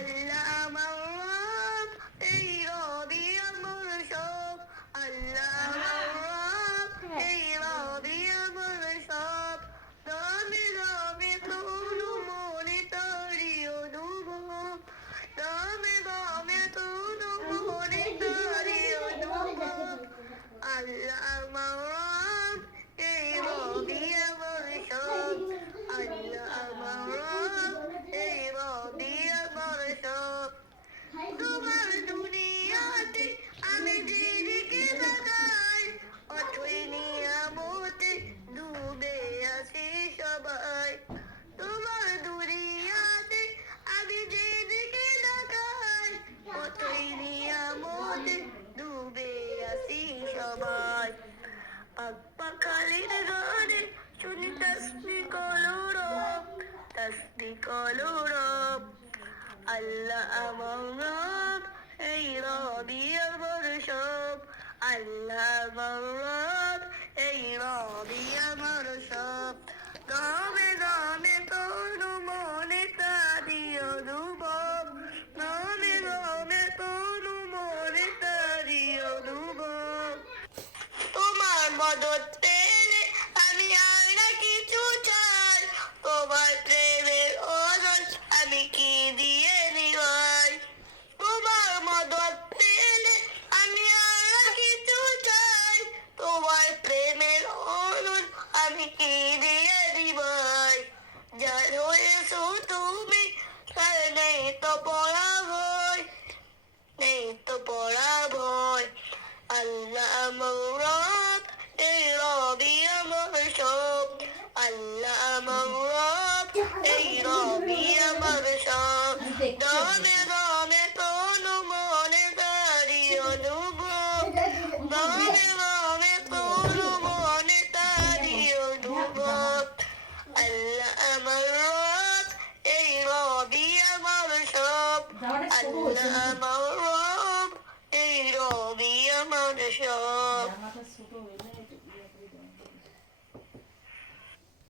আল্লাহ আমার রব, এই রবি আমার সব। আল্লাহ আমার রব, এই রবি আমার সব। নামে নামে তনু মনে তারি অনুভব, নামে নামে তনু মনে তারি অনুভব। আল্লাহ আমার রব, এই রবি আমার সব। আল্লাহ আমার রব, এই রবি আমার সব। তোমার দুনিয়াতে আমি যেদিকে তাকাই, অথই নিয়ামতে ডুবে আছি সবাই। তোমার দুনিয়াতে আমি যেদিকে তাকাই, অথই নিয়ামতে ডুবে আছি সবাই। পাখালির গানে শুনি তসবিহ কলরব, তসবিহ কলরব। আল্লাহ আমার রব, এই রবি আমার সব। আল্লাহ আমার রব, এই রবি আমার সব। গামে গামে তনু মনে তারি অনুভব, গামে গামে তনু মনে তারি অনুভব। তোমার মদত পেলে আমি আর না কিছু চাই, তোমার প্রেমের ওজন আমি কি দিয়ে নিবাই। তোমার মদত পেলে আমি আর না কিছু চাই, তোমার প্রেমের ওজন আমি কি দিয়ে দিবাই। যার হয়েছো তুমি, তার নেই তো পড়া ভয়, নেই তো পড়া ভয়। আল্লাহ আমার রব, এই রবি আমার সব। আল্লাহ আমার রব, এই রবি আমার সব। দমে দমে তনু মনে তারি অনুভব, দমে দমে তনু মনে তারি অনুভব। আল্লাহ আমার রব, এই রবি আমার সব। আল্লাহ আমার রব, এই রবি আমার সব।